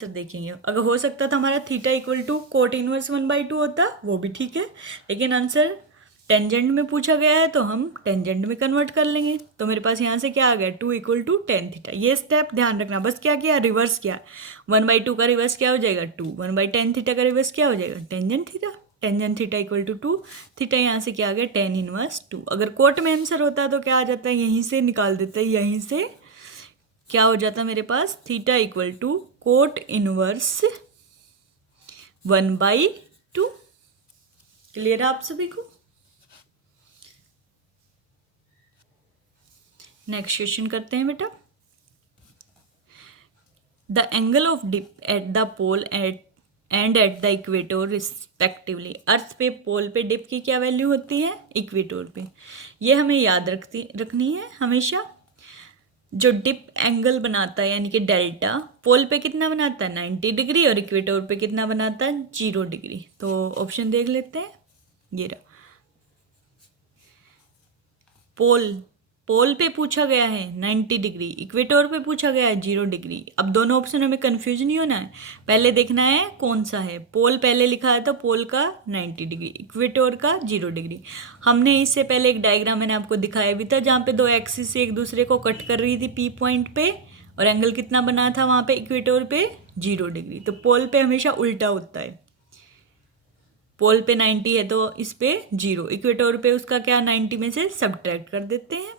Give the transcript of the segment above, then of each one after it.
तो देखेंगे, अगर हो सकता था हमारा theta equal to cot inverse 1/2 होता, वो भी ठीक है, लेकिन आंसर टेंजेंट में पूछा गया है तो हम टेंजेंट में कन्वर्ट कर लेंगे। तो मेरे पास यहाँ से क्या आ गया, 2 इक्वल टू टेन थीटा। ये स्टेप ध्यान रखना, बस क्या किया, रिवर्स किया। 1/2 का रिवर्स क्या हो जाएगा, 2। 1/10 थीटा का रिवर्स क्या हो जाएगा, tangent theta. Tangent theta equal to 2 theta, यहाँ से क्या आ गया, टेन इनवर्स 2। अगर कोट में आंसर होता तो क्या आ जाता है, यहीं से निकाल देते हैं, यहीं से क्या हो जाता मेरे पास, theta equal to cot inverse 1/2। Clear है आप सभी को। नेक्स्ट क्वेश्चन करते हैं बेटा। The angle of dip at the pole and at the equator respectively. Earth पे पोल पे डिप की क्या वैल्यू होती है, इक्वेटर पे। ये हमें याद रखनी है हमेशा। जो डिप एंगल बनाता है यानी कि डेल्टा, पोल पे कितना बनाता है 90 डिग्री और इक्वेटर पे कितना बनाता है 0 डिग्री। तो ऑप्शन देख लेते हैं, ये रहा। पोल पे पूछा गया है 90 डिग्री, इक्वेटर पे पूछा गया है 0 डिग्री। अब दोनों ऑप्शन हमें कंफ्यूज नहीं होना है, पहले देखना है कौन सा है। पोल पहले लिखा है तो पोल का 90 डिग्री, इक्वेटर का 0 डिग्री। हमने इससे पहले एक डायग्राम मैंने आपको दिखाया भी था, जहाँ पे दो एक्सिस से एक दूसरे को कट कर रही थी पी पॉइंट पे, और एंगल कितना बना था वहाँ पे, इक्वेटर पे 0 डिग्री। तो पोल पे हमेशा उल्टा होता है, पोल पे 90 है तो इस पे 0, इक्वेटर पे उसका क्या 90 में से सब्ट्रैक्ट कर देते हैं।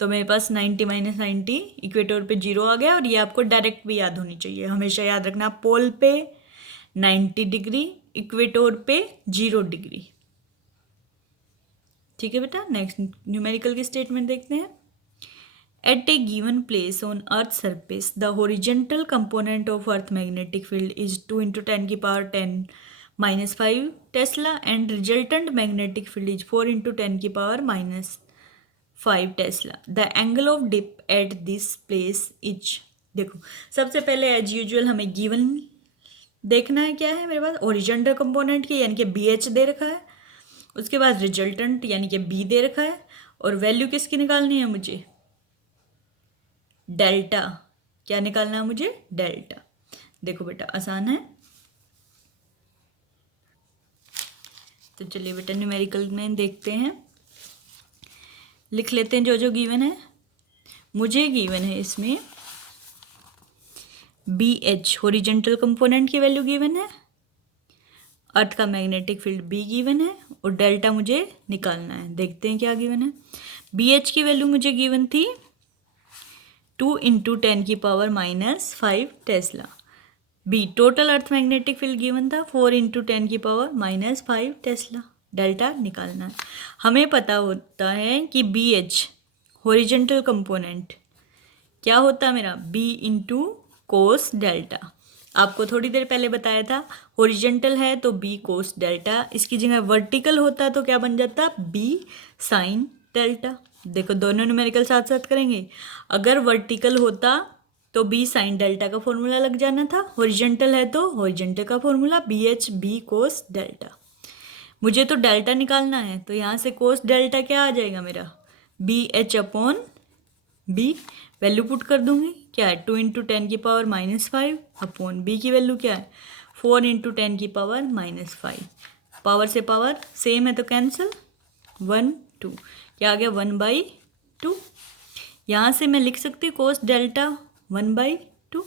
तो मेरे पास 90 माइनस 90, इक्वेटर पे 0 आ गया। और ये आपको डायरेक्ट भी याद होनी चाहिए, हमेशा याद रखना, पोल पे 90 डिग्री, इक्वेटर पे 0 डिग्री। ठीक है बेटा। नेक्स्ट न्यूमेरिकल की स्टेटमेंट देखते हैं। At a given place on earth surface the horizontal component of earth magnetic field is 2 × 10⁻⁻5 tesla and resultant magnetic field is 4 × 10⁻5 tesla. The angle of dip at this place is. देखो, सबसे पहले as usual हमें given देखना है, क्या है मेरे पास, horizontal component की यानी कि BH दे रखा है, उसके बाद रिजल्टेंट यानी कि B दे रखा है, और वैल्यू किसकी निकालनी है मुझे, डेल्टा। क्या निकालना है मुझे, डेल्टा। देखो बेटा आसान है, तो चलिए बेटा न्यूमेरिकल में देखते हैं, लिख लेते हैं जो जो गिवन है। मुझे गिवन है इसमें BH हॉरिजेंटल कंपोनेंट की वैल्यू गिवन है, अर्थ का मैग्नेटिक फील्ड B गिवन है, और डेल्टा मुझे निकालना है। देखते हैं क्या गिवन है। BH की वैल्यू मुझे गिवन थी 2 × 10⁻⁻5 टेस्ला। B टोटल अर्थ मैग्नेटिक फील्ड गिवन था 4 × 10⁻⁻5 टेस्ला। डेल्टा निकालना है। हमें पता होता है कि BH हॉरिजेंटल कंपोनेंट क्या होता है मेरा, B × कोस डेल्टा। आपको थोड़ी देर पहले बताया था, हॉरिजेंटल है तो B कोस डेल्टा, इसकी जगह वर्टिकल होता तो क्या बन जाता, B साइन डेल्टा। देखो दोनों न्यूमेरिकल साथ साथ करेंगे। अगर वर्टिकल होता तो B साइन डेल्टा का फॉर्मूला लग जाना था, हॉरिजेंटल है तो हॉरिजेंटल का फॉर्मूला BH B कोस डेल्टा। मुझे तो डेल्टा निकालना है, तो यहाँ से कोस डेल्टा क्या आ जाएगा मेरा, BH/B। वैल्यू पुट कर दूंगी, क्या है 2 × 10⁻⁻5 अपॉन B की वैल्यू क्या है 4 × 10⁻⁻5। पावर से पावर सेम है तो कैंसिल, 1 2, क्या आ गया 1/2। यहाँ से मैं लिख सकती हूँ कोस डेल्टा 1/2।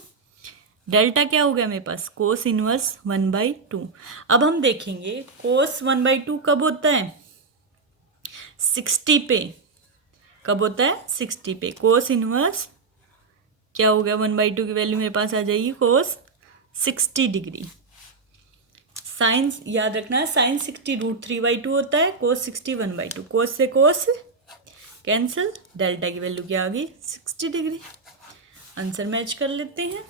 डेल्टा क्या हो गया मेरे पास, कोस इनवर्स 1/2। अब हम देखेंगे कोस 1/2 कब होता है, 60 पे। कब होता है, 60 पे। कोस इनवर्स क्या हो गया, 1/2 की वैल्यू मेरे पास आ जाएगी कोस 60 डिग्री। साइन याद रखना, साइन 60 √3/2 होता है, कोस 60 1/2। कोस से कोस कैंसिल, डेल्टा की वैल्यू क्या आ गई 60 डिग्री। आंसर मैच कर लेते हैं,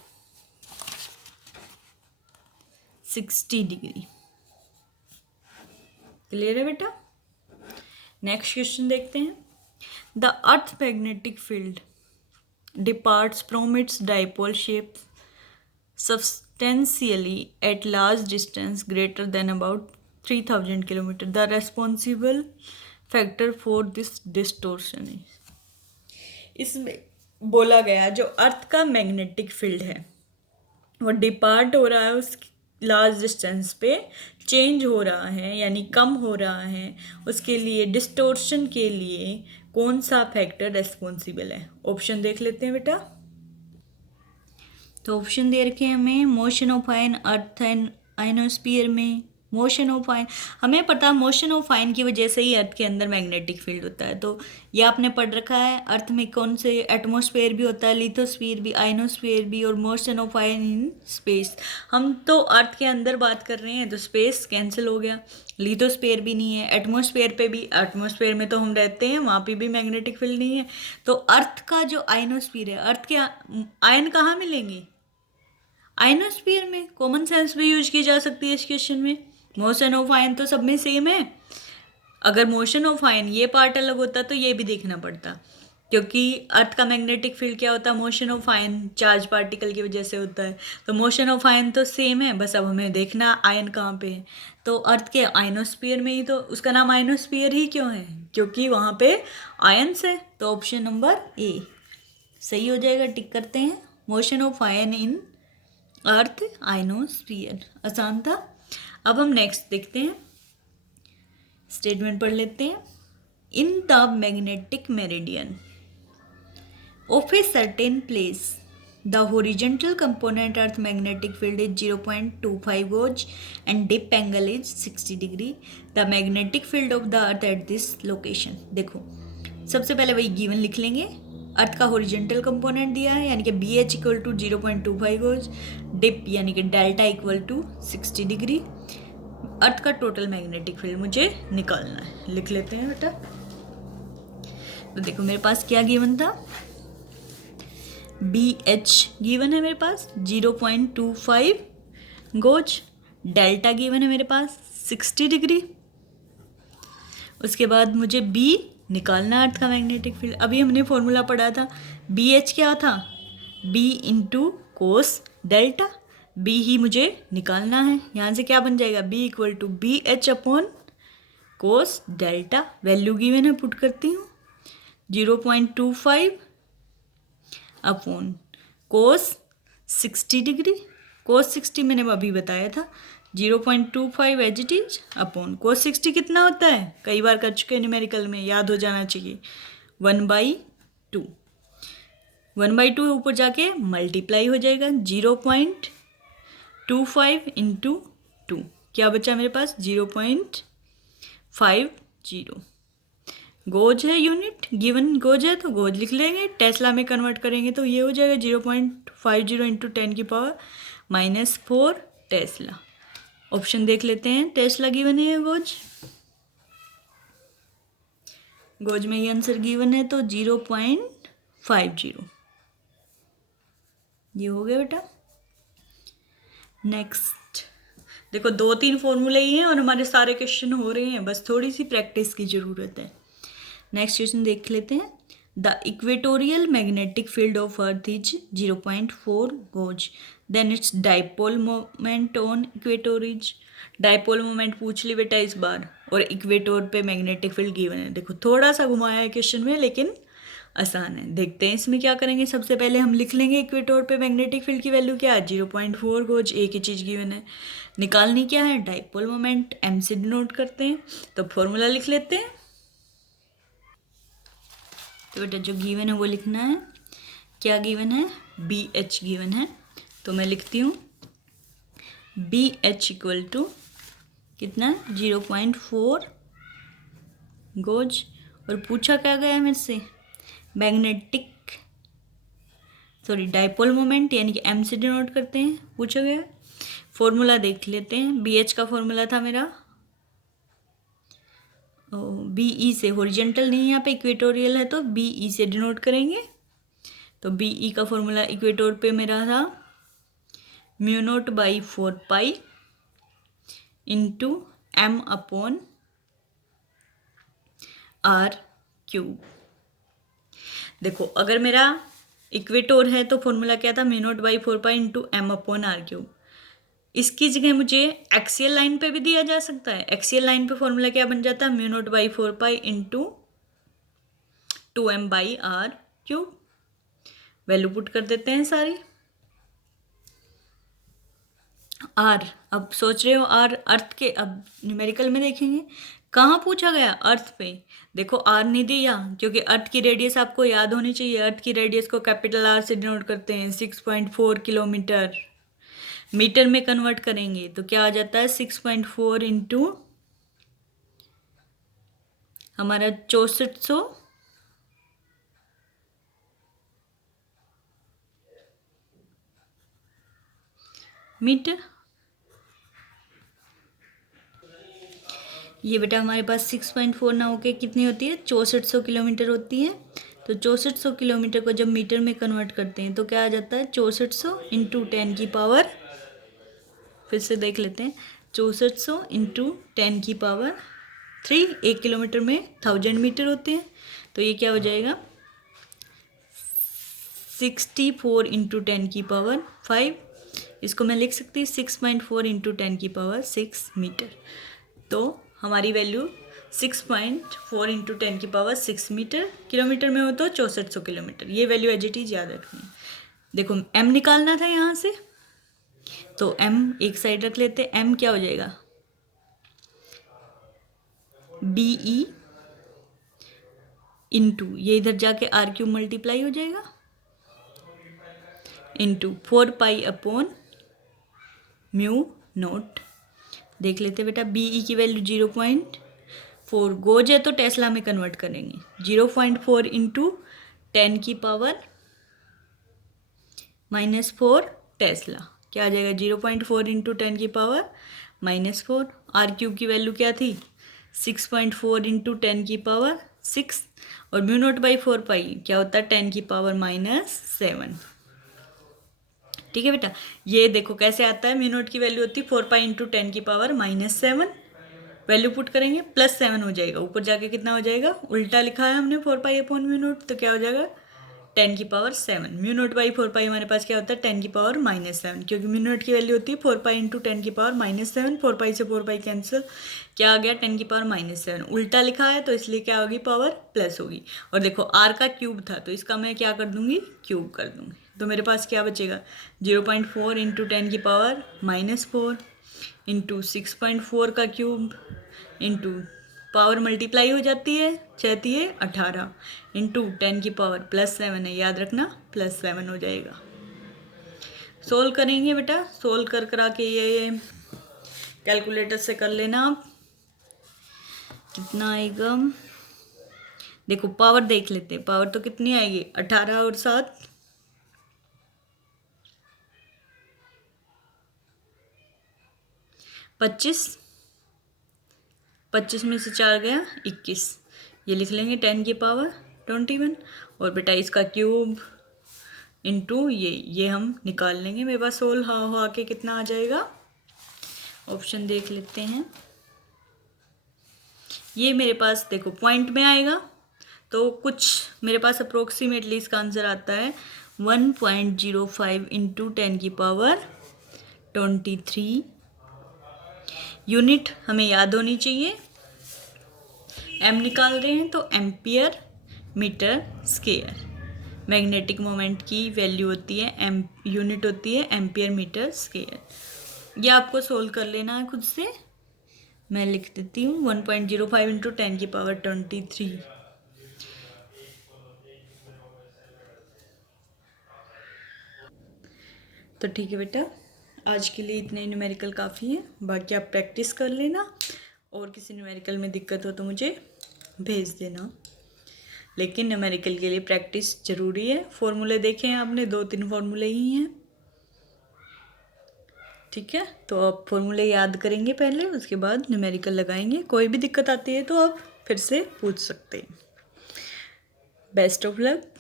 60 डिग्री। क्लियर है बेटा। नेक्स्ट क्वेश्चन देखते हैं। The earth magnetic field departs from its dipole shape substantially at large distance greater than about 3000 kilometre. The responsible factor for this distortion is, इसमें बोला गया जो अर्थ का मैग्नेटिक फील्ड है वो डिपार्ट हो रहा है उस लार्ज डिस्टेंस पे, चेंज हो रहा है यानी कम हो रहा है, उसके लिए डिस्टोर्शन के लिए कौन सा फैक्टर रेस्पॉन्सिबल है? ऑप्शन देख लेते हैं बेटा। तो ऑप्शन दे रखे हैं हमें, motion of ion earth and ionosphere में, मोशन ऑफ आयन, हमें पता मोशन ऑफ आयन की वजह से ही अर्थ के अंदर मैग्नेटिक फील्ड होता है। तो ये आपने पढ़ रखा है, अर्थ में कौन से एटमॉस्फेयर भी होता है, लिथोस्फीयर भी, आयनोस्फीयर भी, और motion of ion in space. हम तो अर्थ के अंदर बात कर रहे हैं तो स्पेस कैंसिल हो गया, लिथोस्फीयर भी नहीं है, एटमॉस्फेयर पे भी, एटमॉस्फेयर में तो हम रहते हैं, वहाँ पे भी मैग्नेटिक फील्ड नहीं है। तो अर्थ का जो आयनोस्फीयर है, अर्थ के आयन कहाँ मिलेंगे? आयनोस्फीयर में। कॉमन सेंस भी यूज की जा सकती है इस क्वेश्चन में। मोशन ऑफ आयन तो सब में सेम है, अगर मोशन ऑफ आयन ये पार्ट अलग होता तो ये भी देखना पड़ता, क्योंकि अर्थ का मैग्नेटिक फील्ड क्या होता है? Motion of ion charge particle की वजह से होता है। तो मोशन ऑफ आयन तो सेम है, बस अब हमें देखना आयन कहाँ पे है। तो अर्थ के आयनोस्फीयर में ही, तो उसका नाम आयनोस्फीयर ही क्यों है? क्योंकि वहाँ पे आयन्स है। तो ऑप्शन नंबर ए सही हो जाएगा, टिक करते हैं, motion of ion in earth ionosphere. आसान था। अब हम नेक्स्ट देखते हैं, स्टेटमेंट पढ़ लेते हैं। In the magnetic meridian of a certain place the horizontal component earth magnetic field is 0.25 gauss and dip angle is 60 degree. The magnetic field of the earth at this location. देखो सबसे पहले वही given लिख लेंगे। अर्थ का horizontal component दिया है यानी कि B H equal to 0.25 gauss, dip यानी कि delta equal to 60 degree. Earth का टोटल मैग्नेटिक फील्ड मुझे निकालना है, लिख लेते हैं बेटा। तो देखो मेरे पास क्या गिवन था, बी एच गिवन है मेरे पास 0.25 गोज, डेल्टा गिवन है मेरे पास 60 डिग्री। उसके बाद मुझे बी निकालना अर्थ का मैग्नेटिक फील्ड। अभी हमने फॉर्मूला पढ़ा था, बी एच क्या था? B into cos delta, B ही मुझे निकालना है। यहाँ से क्या बन जाएगा? B equal to B H upon cos delta. Value given है, पुट करती हूँ 0.25 अपॉन कोस 60 डिग्री। कोस 60 मैंने अभी बताया था, 0.25 as it is upon cos 60 कितना होता है? कई बार कर चुके हैं न्यूमेरिकल में, याद हो जाना चाहिए, 1/2। 1/2 ऊपर जाके मल्टीप्लाई हो जाएगा, 0.25 इंटू 2 क्या बचा मेरे पास? 0.50। गोज है यूनिट, गिवन गोज है तो गोज लिख लेंगे, टेस्ला में कन्वर्ट करेंगे तो ये हो जाएगा 0.50 इंटू 10 की पावर -4 टेस्ला। ऑप्शन देख लेते हैं, टेस्ला गिवन है गोज, गोज में ये आंसर गिवन है तो 0.50 ये हो गया बेटा। नेक्स्ट देखो 2-3 फॉर्मूले ही हैं और हमारे सारे क्वेश्चन हो रहे हैं, बस थोड़ी सी प्रैक्टिस की ज़रूरत है। नेक्स्ट क्वेश्चन देख लेते हैं। The equatorial magnetic field of earth is 0.4 gauss, then its dipole moment on equator is. Dipole moment पूछ ली बेटा इस बार, और इक्वेटर पे मैग्नेटिक फील्ड गिवन है। देखो थोड़ा सा घुमाया है क्वेश्चन में, लेकिन आसान है। देखते हैं इसमें क्या करेंगे। सबसे पहले हम लिख लेंगे इक्वेटर पे मैग्नेटिक फील्ड की वैल्यू क्या है? 0.4 गोज। एक ही चीज़ गिवन है, निकालनी क्या है? Dipole moment. एम से डिनोट करते हैं, तो फॉर्मूला लिख लेते हैं। तो बेटा जो गिवन है वो लिखना है। क्या गिवन है? बी एच गिवन है, तो मैं लिखती हूँ बी एच इक्वल टू कितना? 0.4 गोज। और पूछा क्या गया है मेरे से? मैग्नेटिक डाइपोल मोमेंट, यानी कि एम से डिनोट करते हैं, पूछा गया। फॉर्मूला देख लेते हैं। बी एच का फॉर्मूला था मेरा बी ई से, हॉरिजॉन्टल नहीं यहाँ पे इक्वेटोरियल है तो बी ई से डिनोट करेंगे। तो बी ई का फॉर्मूला इक्वेटर पे मेरा था μ0/4 pi into M upon R cube. देखो अगर मेरा इक्वेटर है तो फॉर्मूला क्या था? μ0/4 pi into M upon R cube. इसकी जगह मुझे एक्सियल लाइन पे भी दिया जा सकता है। एक्सियल लाइन पे फॉर्मूला क्या बन जाता है? μ0/4 pi into 2m/r cube. Value put कर देते हैं सारी। आर, अब सोच रहे हो आर अर्थ के, अब न्यूमेरिकल में देखेंगे कहाँ पूछा गया, अर्थ पे। देखो आर नहीं दिया क्योंकि अर्थ की रेडियस आपको याद होनी चाहिए। अर्थ की रेडियस को कैपिटल आर से डिनोट करते हैं, 6.4 किलोमीटर। मीटर में कन्वर्ट करेंगे तो क्या आ जाता है, 6.4 इंटू हमारा 6400 मीटर। ये बेटा हमारे पास 6.4 ना होके कितनी होती है, 6400 किलोमीटर होती है। तो 6400 किलोमीटर को जब मीटर में कन्वर्ट करते हैं तो क्या आ जाता है, 6400 इंटू 10 की पावर, फिर से देख लेते हैं, 6400 इंटू 10 की पावर 3। 1 किलोमीटर में 1000 मीटर होते हैं। तो ये क्या हो जाएगा, 64 इंटू 10 की पावर 5। इसको मैं लिख सकती हूँ 6.4 इंटू 10 की पावर 6 मीटर। तो हमारी वैल्यू 6.4 इंटू 10 की पावर 6 मीटर, किलोमीटर में हो तो 6400 किलोमीटर। ये वैल्यू एज इट इज याद रखनी है। देखो m निकालना था यहाँ से, तो m एक साइड रख लेते हैं। m क्या हो जाएगा, BE इंटू ये इधर जाके r³ मल्टीप्लाई हो जाएगा into 4 pi upon mu naught. देख लेते बेटा, BE की वैल्यू 0.4, गोज है तो टेस्ला में कन्वर्ट करेंगे। 0.4 इंटू 10 की पावर -4 टेस्ला, क्या आ जाएगा, 0.4 इंटू 10 की पावर -4। r³ की वैल्यू क्या थी, 6.4 इंटू 10 की पावर 6, और म्यू नोट बाई 4 पाई क्या होता है, 10 की पावर -7। ठीक है बेटा, ये देखो कैसे आता है, म्यू नोट की वैल्यू होती है 4 पाई इंटू 10 की पावर -7। वैल्यू पुट करेंगे +7 हो जाएगा, ऊपर जाके कितना हो जाएगा, उल्टा लिखा है हमने 4 पाई अपॉन म्यू नोट, तो क्या हो जाएगा 10 की पावर 7। म्यू नोट बाई 4 पाई हमारे पास क्या होता है, 10 की पावर -7, क्योंकि म्यू नोट की वैल्यू होती है 4 पाई इंटू 10 की पावर -7। 4 पाई से 4 पाई कैंसिल, क्या आ गया 10 की पावर -7। उल्टा लिखा है तो इसलिए क्या होगी, पावर प्लस होगी। और देखो आर का क्यूब था तो इसका मैं क्या कर दूंगी, क्यूब कर दूंगी। तो मेरे पास क्या बचेगा, 0.4 इंटू 10 की पावर -4 इंटू 6.4 का क्यूब इंटू पावर मल्टीप्लाई हो जाती है, चाहती है 18 इंटू 10 की पावर +7 है, याद रखना +7 हो जाएगा। सोल्व करेंगे बेटा, सोल्व कर करा के ये कैलकुलेटर से कर लेना आप, कितना आएगा। देखो पावर देख लेते हैं, पावर तो कितनी आएगी, 18 और 7 25, 25 में से 4 गया 21, ये लिख लेंगे 10 की पावर 21। और बेटा इसका क्यूब इंटू ये हम निकाल लेंगे। मेरे पास सोल्व हो के कितना आ जाएगा, ऑप्शन देख लेते हैं। ये मेरे पास देखो पॉइंट में आएगा तो कुछ मेरे पास अप्रोक्सीमेटली इसका आंसर आता है 1.05 इंटू 10 की पावर 23। यूनिट हमें याद होनी चाहिए, m निकाल रहे हैं तो ampere metre square. Magnetic moment की वैल्यू होती है एम, यूनिट होती है एम्पियर मीटर स्क्वायर। ये आपको सोल्व कर लेना है खुद से, मैं लिख देती हूँ 1.05 इंटू 10 की पावर 23। तो ठीक है बेटा, आज के लिए इतने न्यूमेरिकल काफ़ी है, बाकी आप प्रैक्टिस कर लेना, और किसी न्यूमेरिकल में दिक्कत हो तो मुझे भेज देना। लेकिन न्यूमेरिकल के लिए प्रैक्टिस ज़रूरी है। फॉर्मूले देखे हैं आपने, 2-3 फॉर्मूले ही हैं, ठीक है। तो आप फॉर्मूले याद करेंगे पहले, उसके बाद न्यूमेरिकल लगाएंगे। कोई भी दिक्कत आती है तो आप फिर से पूछ सकते हैं। Best of luck.